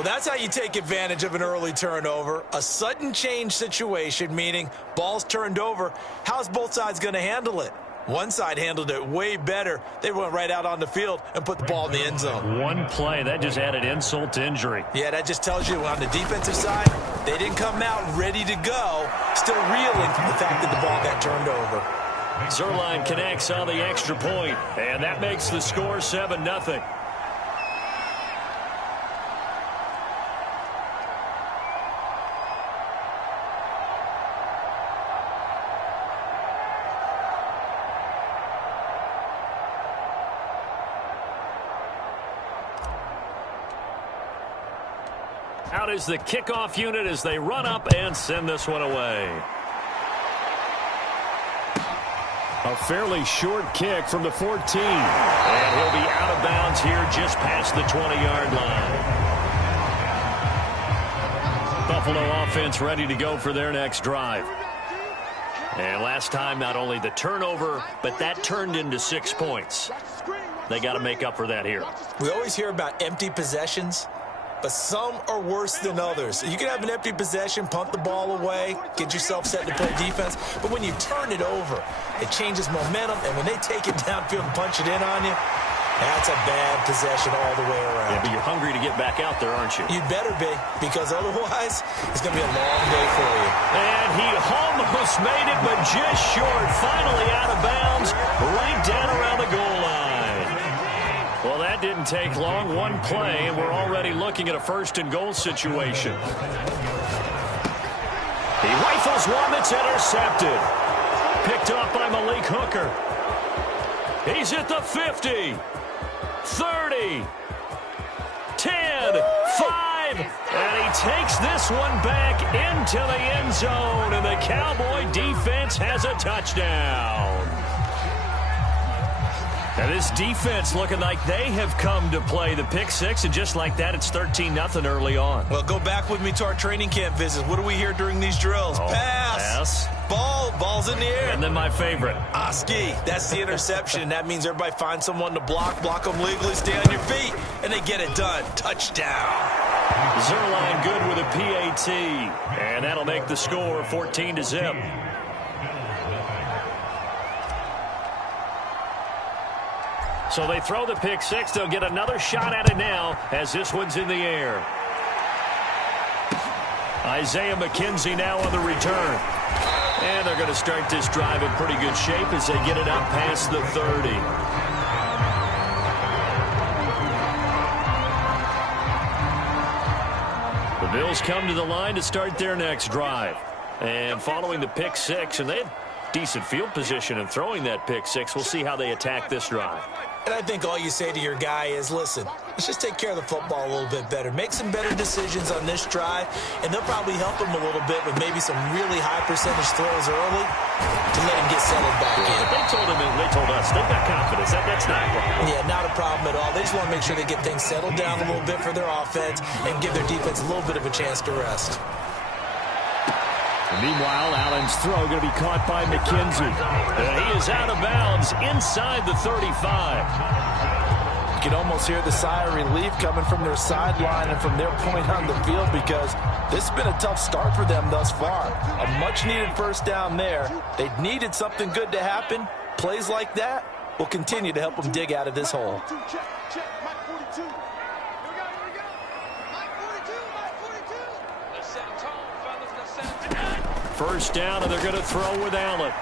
Well, that's how you take advantage of an early turnover. A sudden change situation, meaning ball's turned over. How's both sides going to handle it? One side handled it way better. They went right out on the field and put the ball in the end zone. One play, that just added insult to injury. Yeah, that just tells you on the defensive side, they didn't come out ready to go, still reeling from the fact that the ball got turned over. Zerline connects on the extra point, and that makes the score 7-0. Out is the kickoff unit as they run up and send this one away. A fairly short kick from the 14. And he'll be out of bounds here just past the 20-yard line. Buffalo offense ready to go for their next drive. And last time, not only the turnover, but that turned into 6 points. They got to make up for that here. We always hear about empty possessions, but some are worse than others. You can have an empty possession, punt the ball away, get yourself set to play defense, but when you turn it over, it changes momentum, and when they take it downfield and punch it in on you, that's a bad possession all the way around. Yeah, but you're hungry to get back out there, aren't you? You'd better be, because otherwise, it's going to be a long day for you. And he almost made it, but just short. Finally out of bounds, right down around the goal line. Well, that didn't take long. One play, and we're already looking at a first-and-goal situation. He rifles one that's intercepted. Picked off by Malik Hooker. He's at the 50, 30, 10, 5, and he takes this one back into the end zone, and the Cowboy defense has a touchdown. And this defense looking like they have come to play the pick six, and just like that, it's 13-0 early on. Well, go back with me to our training camp visits. What do we hear during these drills? Pass. Ball's in the air. And then my favorite. Ski. That's the interception. That means everybody finds someone to block them legally, stay on your feet, and they get it done. Touchdown. Zerline good with a PAT, and that'll make the score 14-0. So they throw the pick six. They'll get another shot at it now as this one's in the air. Isaiah McKenzie now on the return. And they're going to start this drive in pretty good shape as they get it up past the 30. The Bills come to the line to start their next drive. And following the pick six, and they had decent field position in throwing that pick six. We'll see how they attack this drive. And I think all you say to your guy is, listen, let's just take care of the football a little bit better. Make some better decisions on this drive, and they'll probably help him a little bit with maybe some really high percentage throws early to let him get settled back in. They told us they've got confidence. That's not a problem. Yeah, not a problem at all. They just want to make sure they get things settled down a little bit for their offense and give their defense a little bit of a chance to rest. Meanwhile, Allen's throw going to be caught by McKenzie. He is out of bounds inside the 35. You can almost hear the sigh of relief coming from their sideline and from their point on the field, because this has been a tough start for them thus far. A much-needed first down there. They needed something good to happen. Plays like that will continue to help them dig out of this hole. First down, and they're going to throw with Allen.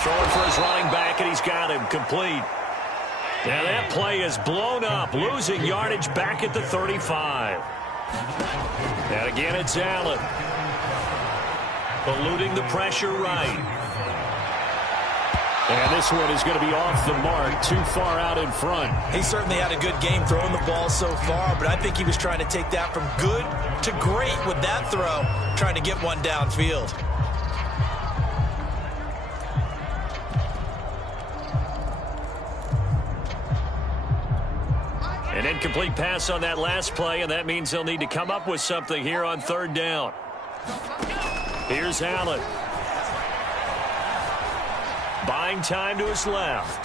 Throwing for his running back, and he's got him complete. Now that play is blown up, losing yardage back at the 35. And again, it's Allen. Eluding the pressure right. And this one is going to be off the mark, too far out in front. He certainly had a good game throwing the ball so far, but I think he was trying to take that from good to great with that throw, trying to get one downfield. An incomplete pass on that last play, and that means they'll need to come up with something here on third down. Here's Allen. Buying time to his left.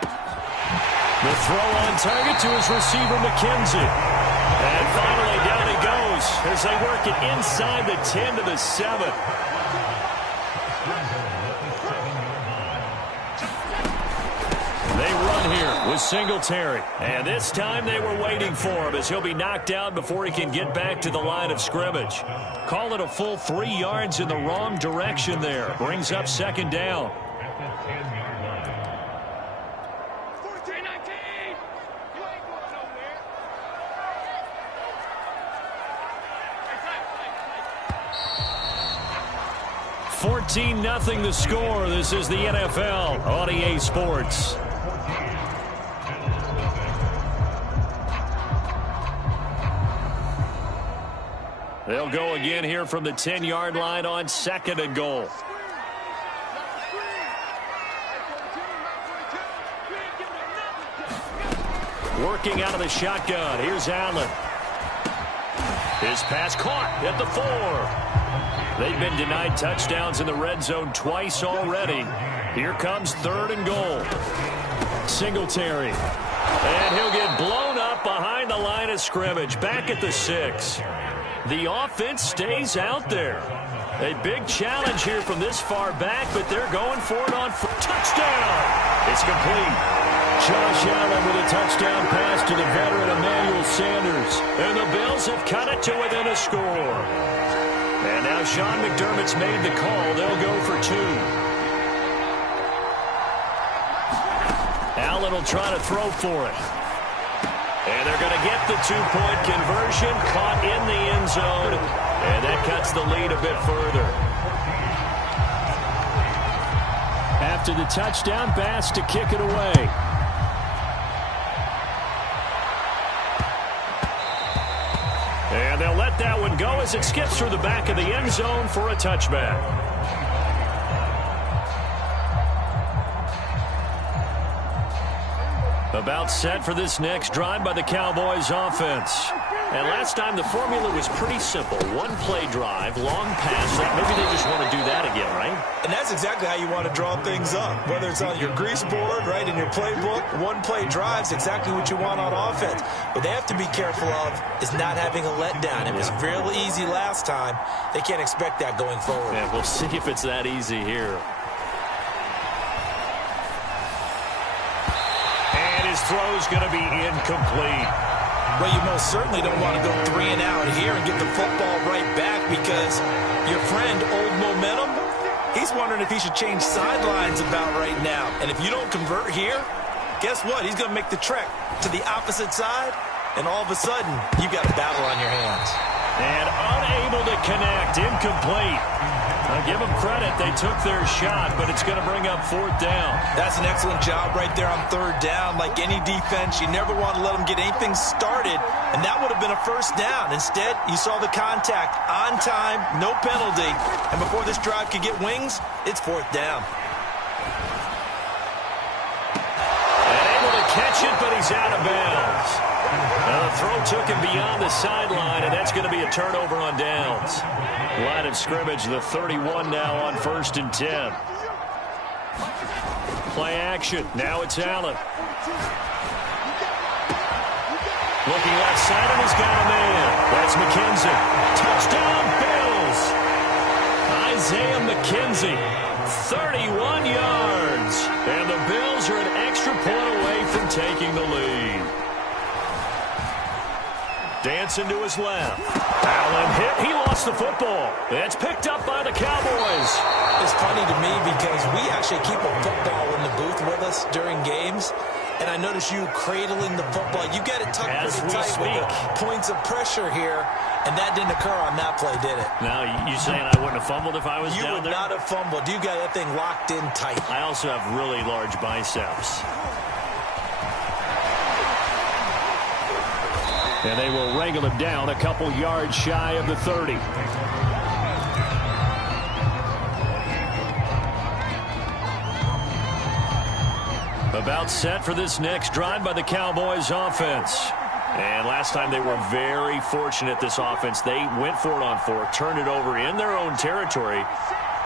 The throw on target to his receiver, McKenzie. And finally, down he goes as they work it inside the 10 to the 7. They run here with Singletary. And this time they were waiting for him as he'll be knocked out before he can get back to the line of scrimmage. Call it a full 3 yards in the wrong direction there. Brings up second down. $14-0 the score. This is the NFL on EA Sports. They'll go again here from the 10-yard line on 2nd and goal. Working out of the shotgun. Here's Allen. His pass caught at the 4. They've been denied touchdowns in the red zone twice already. Here comes 3rd and goal. Singletary. And he'll get blown up behind the line of scrimmage. Back at the 6. The offense stays out there. A big challenge here from this far back, but they're going for it on touchdown. It's complete. Josh Allen with a touchdown pass to the veteran Emmanuel Sanders. And the Bills have cut it to within a score. And now Sean McDermott's made the call. They'll go for 2. Allen will try to throw for it. And they're going to get the 2-point conversion. Caught in the end zone. And that cuts the lead a bit further. After the touchdown, Bass to kick it away. And they'll let that one go as it skips through the back of the end zone for a touchback. About set for this next drive by the Cowboys offense. And last time the formula was pretty simple. 1-play drive, long pass. Maybe they just want to do that again, right? And that's exactly how you want to draw things up. Whether it's on your grease board, right, in your playbook, 1-play drive's exactly what you want on offense. What they have to be careful of is not having a letdown. It was real easy last time. They can't expect that going forward. Yeah, we'll see if it's that easy here. His throw's going to be incomplete. Well, you most certainly don't want to go 3 and out here and get the football right back because your friend, Old Momentum, he's wondering if he should change sidelines about right now. And if you don't convert here, guess what? He's going to make the trek to the opposite side, and all of a sudden, you've got a battle on your hands. And unable to connect, incomplete. I'll give them credit. They took their shot, but it's going to bring up 4th down. That's an excellent job right there on 3rd down. Like any defense, you never want to let them get anything started, and that would have been a 1st down. Instead, you saw the contact on time, no penalty, and before this drive could get wings, it's 4th down. And able to catch it, but he's out of bounds. The throw took him beyond the sideline, and that's going to be a turnover on downs. Line of scrimmage, the 31 now on 1st and 10. Play action. Now it's Allen. Looking left side, and he's got a man. That's McKenzie. Touchdown, Bills. Isaiah McKenzie, 31 yards. And the Bills are an extra point away from taking the lead. Dancing to his left. Allen hit. He lost the football. It's picked up by the Cowboys. It's funny to me because we actually keep a football in the booth with us during games. And I notice you cradling the football. You get it tucked pretty tight with the points of pressure here. And that didn't occur on that play, did it? Now, you saying I wouldn't have fumbled if I was down there? You would not have fumbled. You got that thing locked in tight. I also have really large biceps. And they will wrangle him down a couple yards shy of the 30. About set for this next drive by the Cowboys offense. And last time they were very fortunate, this offense. They went for it on 4, turned it over in their own territory,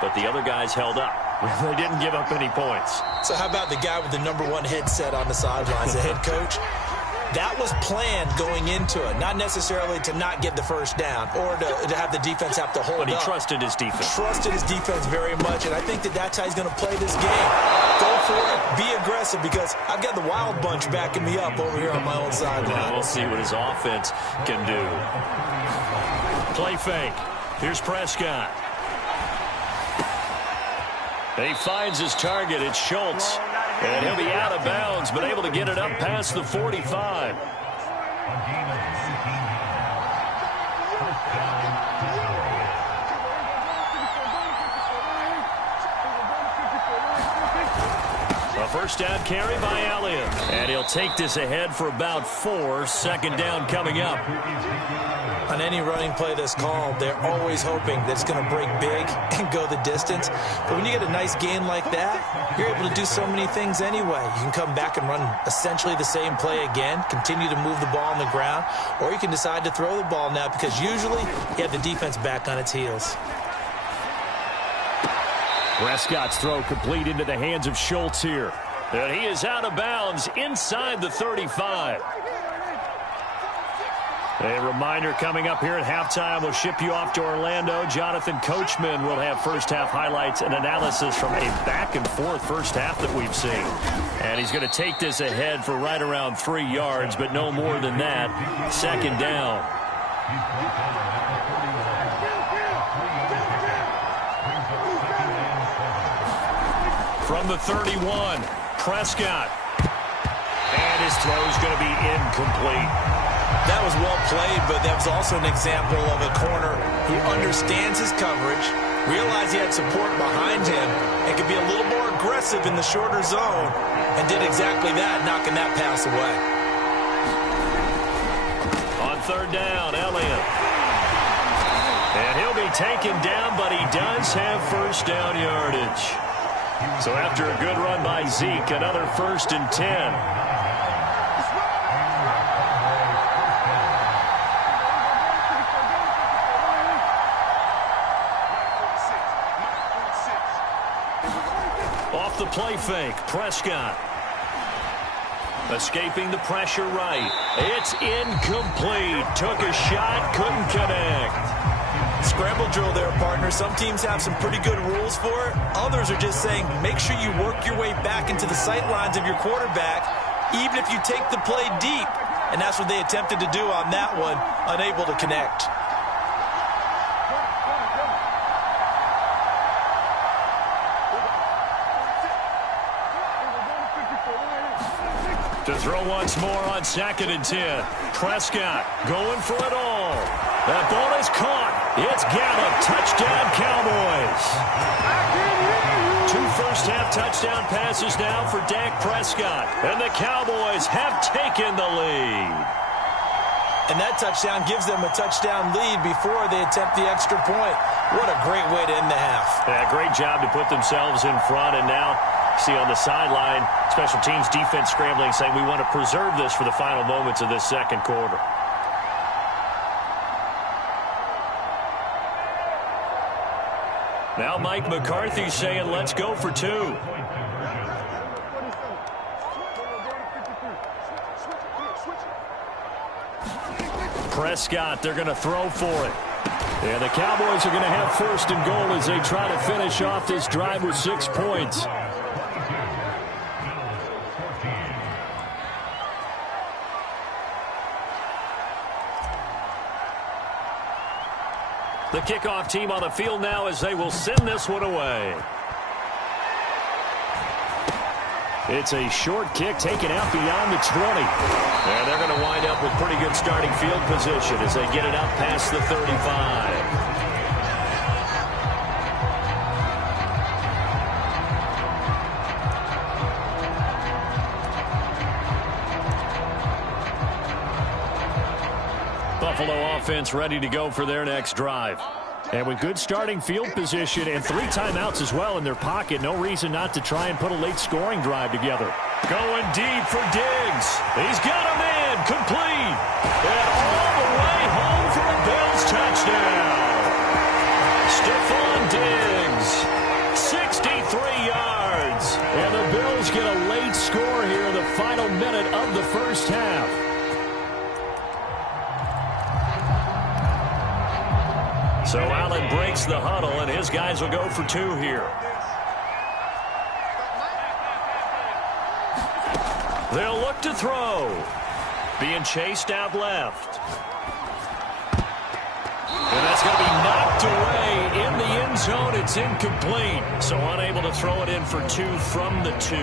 but the other guys held up. They didn't give up any points. So how about the guy with the #1 headset on the sidelines, the head coach? That was planned going into it, not necessarily to not get the first down or to have the defense have to hold up. But he trusted his defense. Trusted his defense very much, and I think that's how he's going to play this game. Go for it, be aggressive, because I've got the wild bunch backing me up over here on my own sideline. Yeah, we'll see what his offense can do. Play fake. Here's Prescott. He finds his target. It's Schultz. And he'll be out of bounds, but able to get it up past the 45. A first down carry by Elliott. And he'll take this ahead for about 4. Second down coming up. On any running play that's called, they're always hoping that it's going to break big and go the distance. But when you get a nice gain like that, you're able to do so many things anyway. You can come back and run essentially the same play again, continue to move the ball on the ground, or you can decide to throw the ball now because usually you have the defense back on its heels. Prescott's throw complete into the hands of Schultz here. And he is out of bounds inside the 35. A reminder coming up here at halftime. We'll ship you off to Orlando. Jonathan Coachman will have first-half highlights and analysis from a back-and-forth first half that we've seen. And he's going to take this ahead for right around 3 yards, but no more than that. Second down. From the 31, Prescott. And his throw's going to be incomplete. That was well played, but that was also an example of a corner who understands his coverage, realized he had support behind him, and could be a little more aggressive in the shorter zone, and did exactly that, knocking that pass away. On third down, Elliott. And he'll be taken down, but he does have first down yardage. So after a good run by Zeke, another 1st and 10. Off the play fake, Prescott. Escaping the pressure right. It's incomplete. Took a shot, couldn't connect. Scramble drill there, partner. Some teams have some pretty good rules for it. Others are just saying, make sure you work your way back into the sight lines of your quarterback, even if you take the play deep. And that's what they attempted to do on that one, unable to connect. To throw once more on 2nd and 10. Prescott going for it all. That ball is caught. It's Gallup. Touchdown, Cowboys. 2 first-half touchdown passes now for Dak Prescott. And the Cowboys have taken the lead. And that touchdown gives them a touchdown lead before they attempt the extra point. What a great way to end the half. Yeah, great job to put themselves in front. And now, see on the sideline, special teams defense scrambling, saying we want to preserve this for the final moments of this second quarter. Now Mike McCarthy saying let's go for 2. Prescott, they're going to throw for it. And the Cowboys are going to have 1st and goal as they try to finish off this drive with 6 points. The kickoff team on the field now as they will send this one away. It's a short kick taken out beyond the 20. And they're going to wind up with pretty good starting field position as they get it out past the 35. Buffalo offense ready to go for their next drive. And with good starting field position and 3 timeouts as well in their pocket, no reason not to try and put a late scoring drive together. Going deep for Diggs. He's got him in. Complete. And all the way home for a Bills touchdown. Stephon Diggs. 63 yards. And the Bills get a late score here in the final minute of the first half. So Allen breaks the huddle, and his guys will go for 2 here. They'll look to throw. Being chased out left. And that's going to be knocked away in the end zone. It's incomplete. So unable to throw it in for 2 from the 2.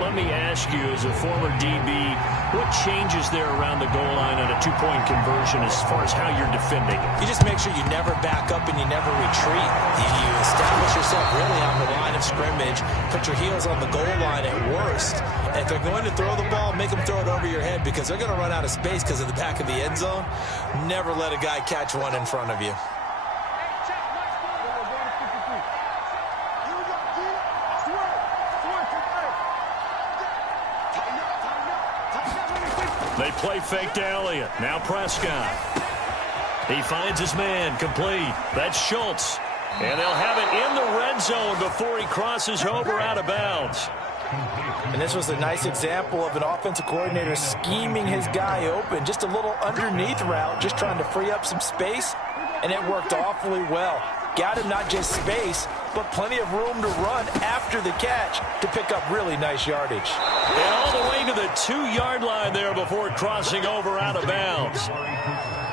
Let me ask you, as a former DB, what changes there around the goal line on a 2-point conversion as far as how you're defending? You just make sure you never back up and you never retreat. You establish yourself really on the line of scrimmage, put your heels on the goal line at worst. And if they're going to throw the ball, make them throw it over your head because they're going to run out of space because of the back of the end zone. Never let a guy catch one in front of you. They play fake to Elliott. Now Prescott. He finds his man. Complete. That's Schultz. And they'll have it in the red zone before he crosses over out of bounds. And this was a nice example of an offensive coordinator scheming his guy open. Just a little underneath route, just trying to free up some space. And it worked awfully well. Got him not just space, but plenty of room to run after the catch to pick up really nice yardage. And all the way to the 2-yard line there before crossing over out of bounds.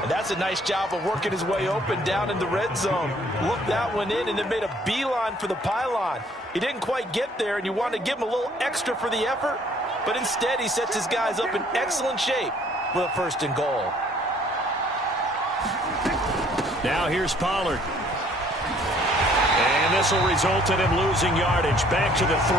And that's a nice job of working his way open down in the red zone. Looked that one in and then made a beeline for the pylon. He didn't quite get there, and you want to give him a little extra for the effort, but instead he sets his guys up in excellent shape with a 1st and goal. Now here's Pollard. And this will result in him losing yardage. Back to the 3.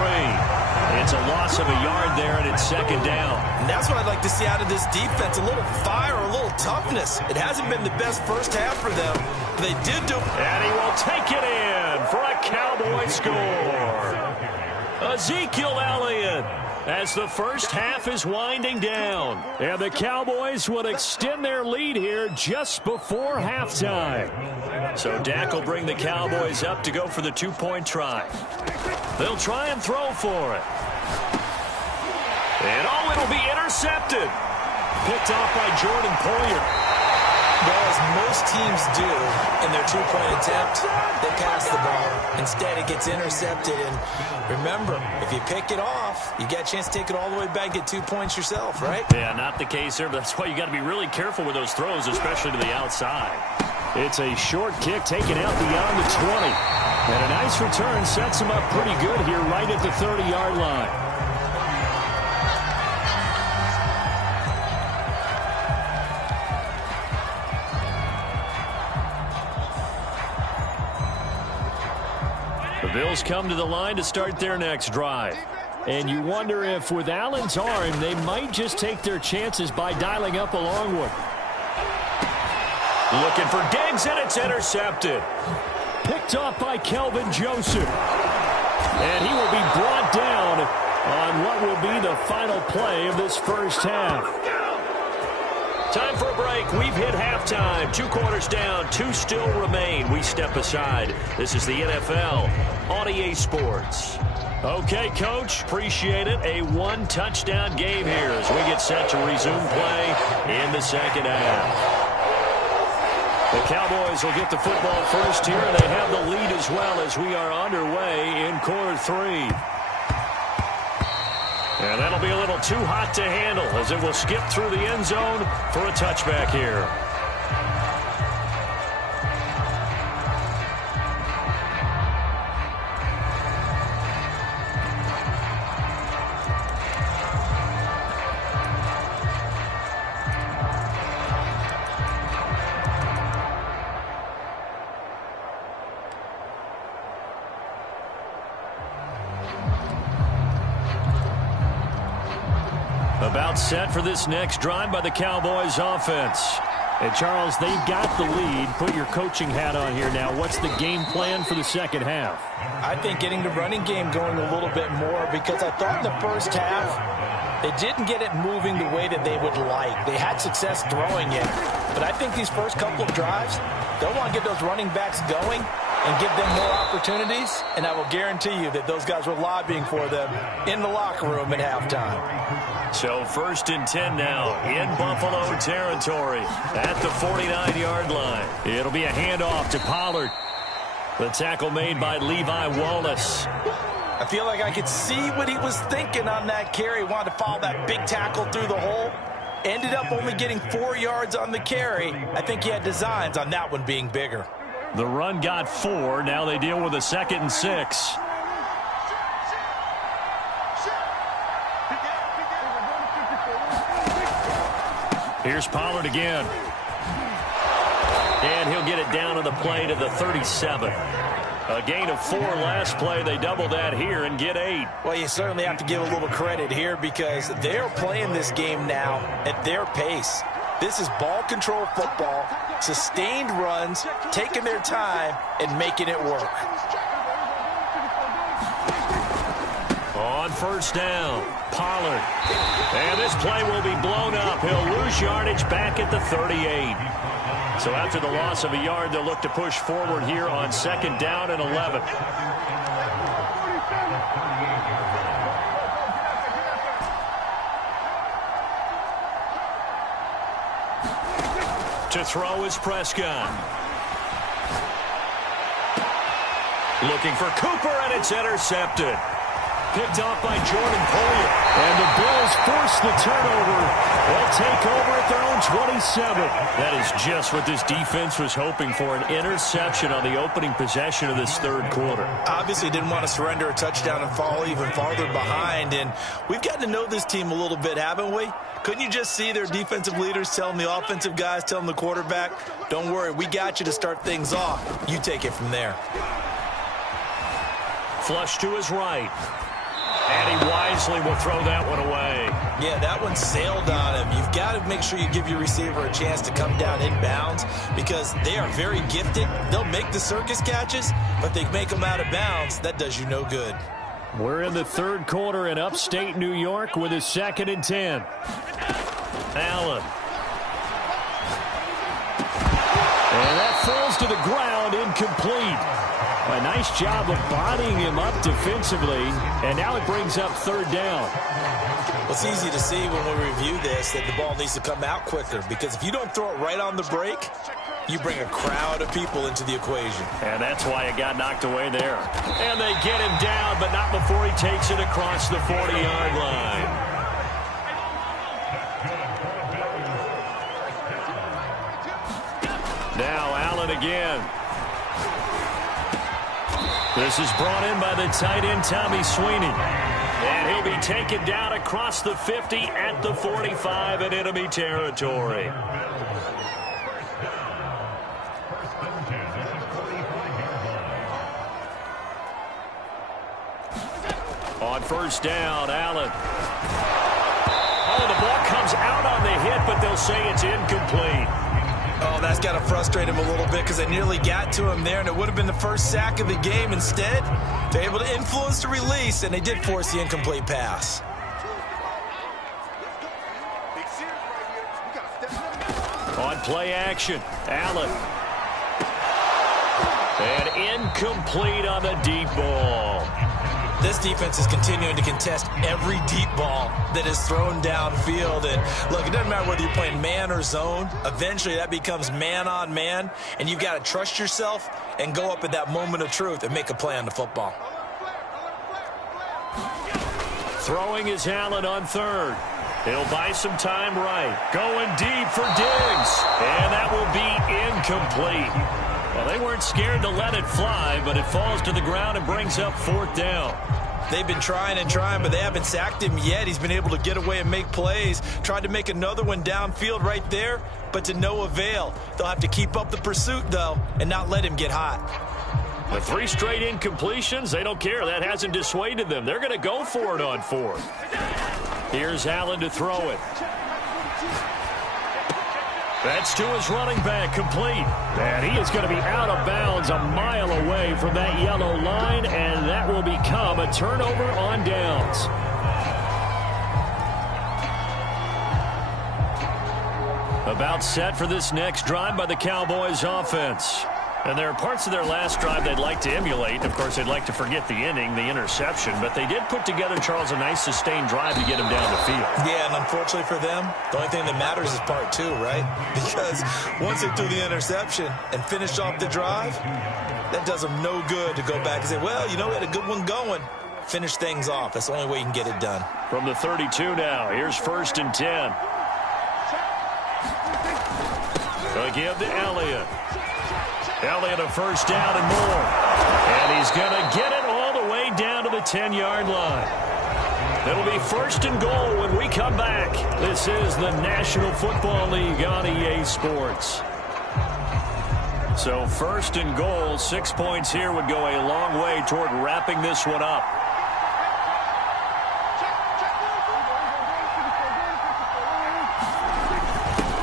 It's a loss of a yard there, and it's 2nd down. And that's what I'd like to see out of this defense. A little fire, a little toughness. It hasn't been the best first half for them. They did do. And he will take it in for a Cowboy score. Ezekiel Elliott, as the first half is winding down. And the Cowboys would extend their lead here just before halftime. So Dak will bring the Cowboys up to go for the 2-point try. They'll try and throw for it. And it'll be intercepted. Picked off by Jordan Poyer. Well, as most teams do in their 2-point attempt, they pass the ball. Instead, it gets intercepted. And remember, if you pick it off, you get a chance to take it all the way back, get 2 points yourself, right? Yeah, not the case here, but that's why you got to be really careful with those throws, especially to the outside. It's a short kick taken out beyond the 20. And a nice return sets him up pretty good here right at the 30-yard line. The Bills come to the line to start their next drive. And you wonder if with Allen's arm, they might just take their chances by dialing up a long one. Looking for Diggs, and it's intercepted. Picked off by Kelvin Joseph. And he will be brought down on what will be the final play of this first half. Time for a break. We've hit halftime. 2 quarters down. 2 still remain. We step aside. This is the NFL on EA Sports. Okay, Coach. Appreciate it. A 1-touchdown game here as we get set to resume play in the second half. The Cowboys will get the football first here. They have the lead as well as we are underway in quarter 3. And that'll be a little too hot to handle as it will skip through the end zone for a touchback here. About set for this next drive by the Cowboys offense. And Charles, they've got the lead. Put your coaching hat on here now. What's the game plan for the second half? I think getting the running game going a little bit more because I thought in the first half they didn't get it moving the way that they would like. They had success throwing it. But I think these first couple of drives, they'll want to get those running backs going and give them more opportunities. And I will guarantee you that those guys were lobbying for them in the locker room at halftime. So 1st and 10 now in Buffalo territory at the 49-yard line. It'll be a handoff to Pollard. The tackle made by Levi Wallace. I feel like I could see what he was thinking on that carry. He wanted to follow that big tackle through the hole. Ended up only getting 4 yards on the carry. I think he had designs on that one being bigger. The run got 4. Now they deal with a 2nd and 6. Here's Pollard again. And he'll get it down to the play to the 37. A gain of 4 last play. They double that here and get 8. Well, you certainly have to give a little credit here because they're playing this game now at their pace. This is ball control football, sustained runs, taking their time, and making it work. On 1st down, Pollard. And this play will be blown up. He'll lose yardage back at the 38. So after the loss of a yard, they'll look to push forward here on 2nd down and 11. To throw is Prescott. Looking for Cooper, and it's intercepted. Picked off by Jordan Poyer. And the Bills force the turnover. They'll take over at their own 27. That is just what this defense was hoping for, an interception on the opening possession of this 3rd quarter. Obviously didn't want to surrender a touchdown and fall even farther behind. And we've gotten to know this team a little bit, haven't we? Couldn't you just see their defensive leaders telling the offensive guys, telling the quarterback, don't worry, we got you to start things off. You take it from there. Flush to his right. And he wisely will throw that one away. Yeah, that one sailed on him. You've got to make sure you give your receiver a chance to come down inbounds because they are very gifted. They'll make the circus catches, but they make them out of bounds. That does you no good. We're in the 3rd quarter in upstate New York with a 2nd and 10. Allen. And that falls to the ground, incomplete. A nice job of bodying him up defensively, and now it brings up 3rd down. Well, it's easy to see when we review this that the ball needs to come out quicker because if you don't throw it right on the break, you bring a crowd of people into the equation. And that's why it got knocked away there. And they get him down, but not before he takes it across the 40-yard line. Now Allen again. This is brought in by the tight end, Tommy Sweeney. And he'll be taken down across the 50 at the 45 in enemy territory. On 1st down, Allen. Oh, the ball comes out on the hit, but they'll say it's incomplete. Oh, that's got to frustrate him a little bit because they nearly got to him there, and it would have been the first sack of the game. Instead, they're able to influence the release, and they did force the incomplete pass. On play action, Allen. And incomplete on the deep ball. This defense is continuing to contest every deep ball that is thrown downfield. And look, it doesn't matter whether you're playing man or zone. Eventually, that becomes man on man. And you've got to trust yourself and go up at that moment of truth and make a play on the football. Throwing is Allen on 3rd. He'll buy some time right. Going deep for Diggs. And that will be incomplete. Well, they weren't scared to let it fly, but it falls to the ground and brings up 4th down. They've been trying and trying, but they haven't sacked him yet. He's been able to get away and make plays. Tried to make another one downfield right there, but to no avail. They'll have to keep up the pursuit, though, and not let him get hot. The 3 straight incompletions, they don't care. That hasn't dissuaded them. They're going to go for it on 4th. Here's Allen to throw it. That's to his running back, complete. And he is going to be out of bounds a mile away from that yellow line, and that will become a turnover on downs. About set for this next drive by the Cowboys offense. And there are parts of their last drive they'd like to emulate. Of course, they'd like to forget the inning, the interception. But they did put together, Charles, a nice sustained drive to get them down the field. Yeah, and unfortunately for them, the only thing that matters is part two, right? Because once they threw the interception and finished off the drive, that does them no good to go back and say, well, you know, we had a good one going. Finish things off. That's the only way you can get it done. From the 32 now, here's 1st and 10. Again to Elliott. Elliott a first down and more. And he's going to get it all the way down to the 10-yard line. It'll be 1st and goal when we come back. This is the National Football League on EA Sports. So 1st and goal, 6 points here would go a long way toward wrapping this one up.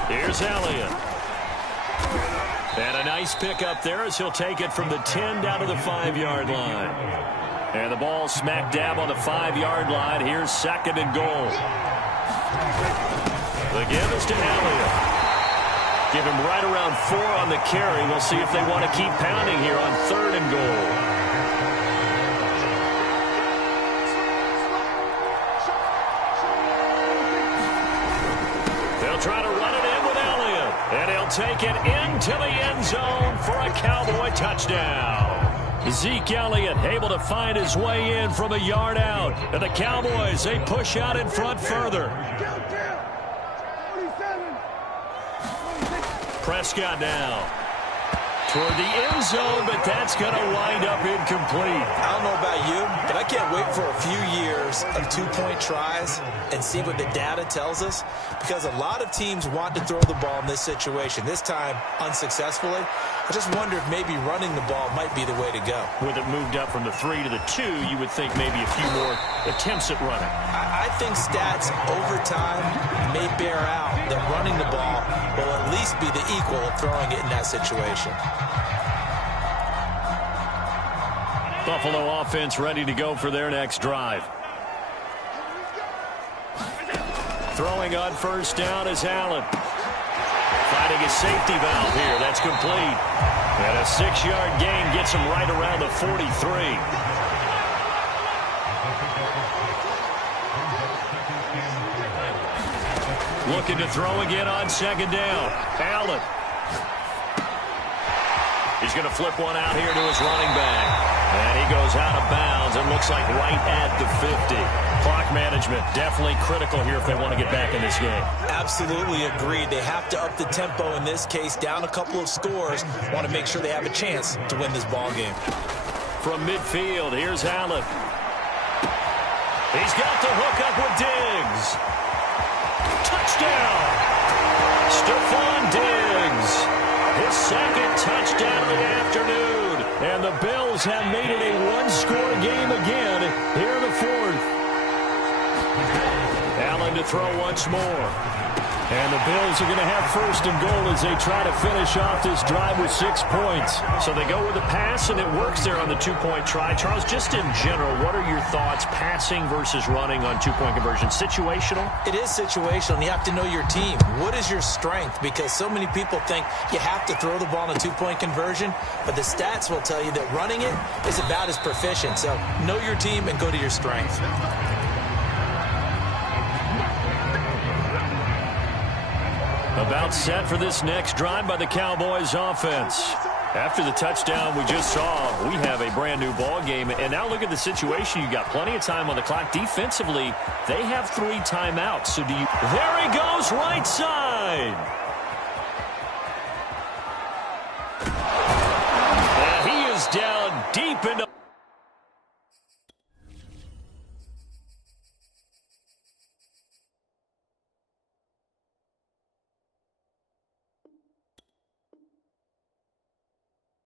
Here's Elliott. And a nice pick up there as he'll take it from the 10 down to the 5-yard line. And the ball smack dab on the 5-yard line. Here's 2nd and goal. The give is to Elliott. Give him right around 4 on the carry. We'll see if they want to keep pounding here on 3rd and goal. They'll try to run it in with Elliott. And he'll take it into the end zone for a Cowboy touchdown. Zeke Elliott able to find his way in from a yard out. And the Cowboys, they push out in front further. Prescott now toward the end zone, but that's going to wind up incomplete. I don't know about you, but I can't wait for a few years of two-point tries and see what the data tells us, because a lot of teams want to throw the ball in this situation, this time unsuccessfully. I just wonder if maybe running the ball might be the way to go. With it moved up from the 3 to the 2, you would think maybe a few more attempts at running. I think stats over time may bear out that running the ball will at least be the equal of throwing it in that situation. Buffalo offense ready to go for their next drive. Throwing on 1st down is Allen. Finding a safety valve here. That's complete. And a 6-yard gain gets him right around the 43. Looking to throw again on 2nd down. Allen. He's going to flip one out here to his running back. And he goes out of bounds. It looks like right at the 50. Clock management definitely critical here if they want to get back in this game. Absolutely agreed. They have to up the tempo in this case, down a couple of scores. Want to make sure they have a chance to win this ball game. From midfield, here's Allen. He's got the hook up with Diggs. Touchdown! Stephon Diggs. His 2nd touchdown of the afternoon. And the Bills have made it a one-score game again here in the 4th. Allen to throw once more. And the Bills are going to have 1st and goal as they try to finish off this drive with 6 points. So they go with the pass, and it works there on the 2-point try. Charles, just in general, what are your thoughts passing versus running on 2-point conversion? Situational? It is situational, and you have to know your team. What is your strength? Because so many people think you have to throw the ball in a 2-point conversion, but the stats will tell you that running it is about as proficient. So know your team and go to your strength. About set for this next drive by the Cowboys offense. After the touchdown we just saw, we have a brand new ball game. And now look at the situation. You got plenty of time on the clock. Defensively, they have 3 timeouts. So there he goes, right side. And he is down deep into